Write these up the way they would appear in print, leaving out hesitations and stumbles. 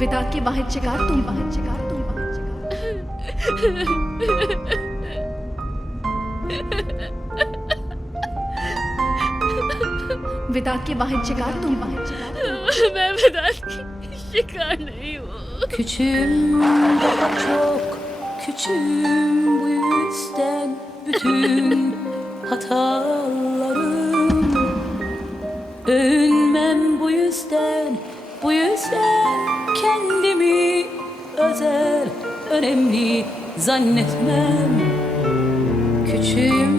विदा के बाहर शिकार तुम बाहर शिकार तुम बाहर शिकार विदा के बाहर शिकार तुम बाहर शिकार मैं विदा की शिकार नहीं हूँ. Küçüğüm, daha çok küçüğüm, bu yüzden bütün hatalarım. Övünmem bu yüzden kendimi özel, önemli zannetmem. Küçüğüm,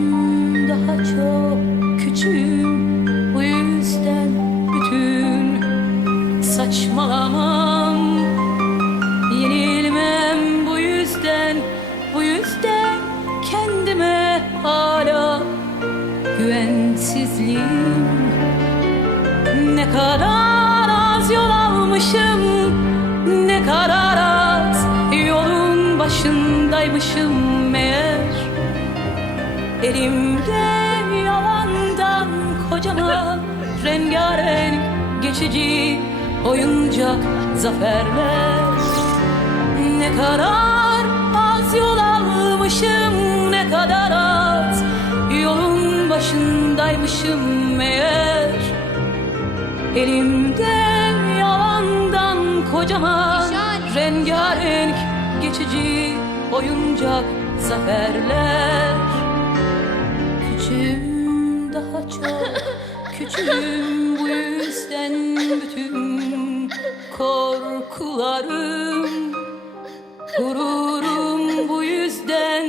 daha çok küçüğüm, bu yüzden bütün saçmalamam. Yenilmem bu yüzden kendime hala güvensizliğim. Ne kadar az yol almışım, ne kadar az yolun başındaymışım meğer. Elimde yalandan kocaman rengarenk geçici oyuncak zaferler. Ne kadar az yol almışım, ne kadar az yolun başındaymışım meğer. Elimde yalandan kocaman rengarenk geçici oyuncak zaferler. Küçüğüm, daha çok küçüğüm, bu yüzden bütün korkularım, gururum bu yüzden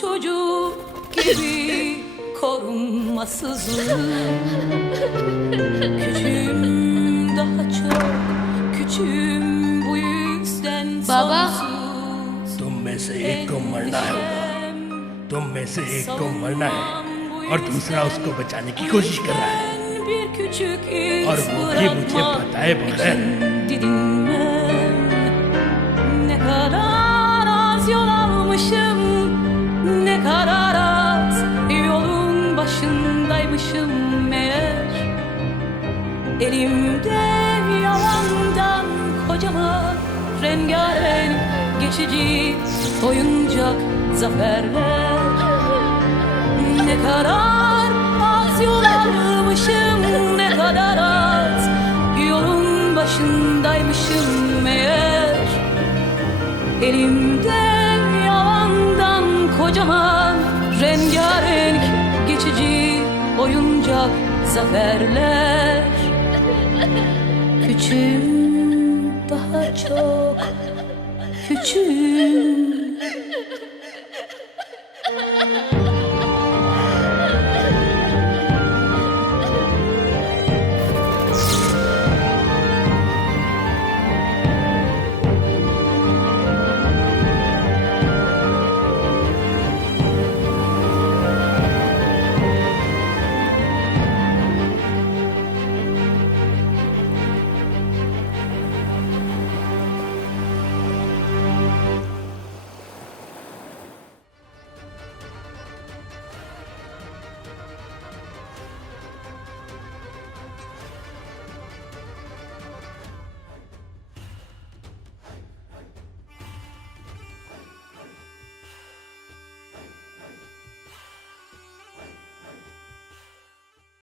çocuk gibi korunmasızlığım. Küçüğüm, daha çok küçüğüm, bu yüzden Baba. sonsuz. तुम में से एक को मरना है होगा, तुम में से एक को मरना है और दूसरा उसको बचाने की कोशिश कर रहा है. Bir küçük iz और वो भी मुझे bırakmak पता है बगैर. didinmem. Ne kadar az yol almışım, ne kadar az yolun başındaymışım meğer. Elimde yalandan kocaman rengarenk geçici oyuncak zaferler. Ne kadar az yol almışım, ne kadar az yolun başındaymışım meğer. Elimde yalandan kocaman rengarenk geçici oyuncak zaferler. Küçüğüm, daha çok küçüğüm.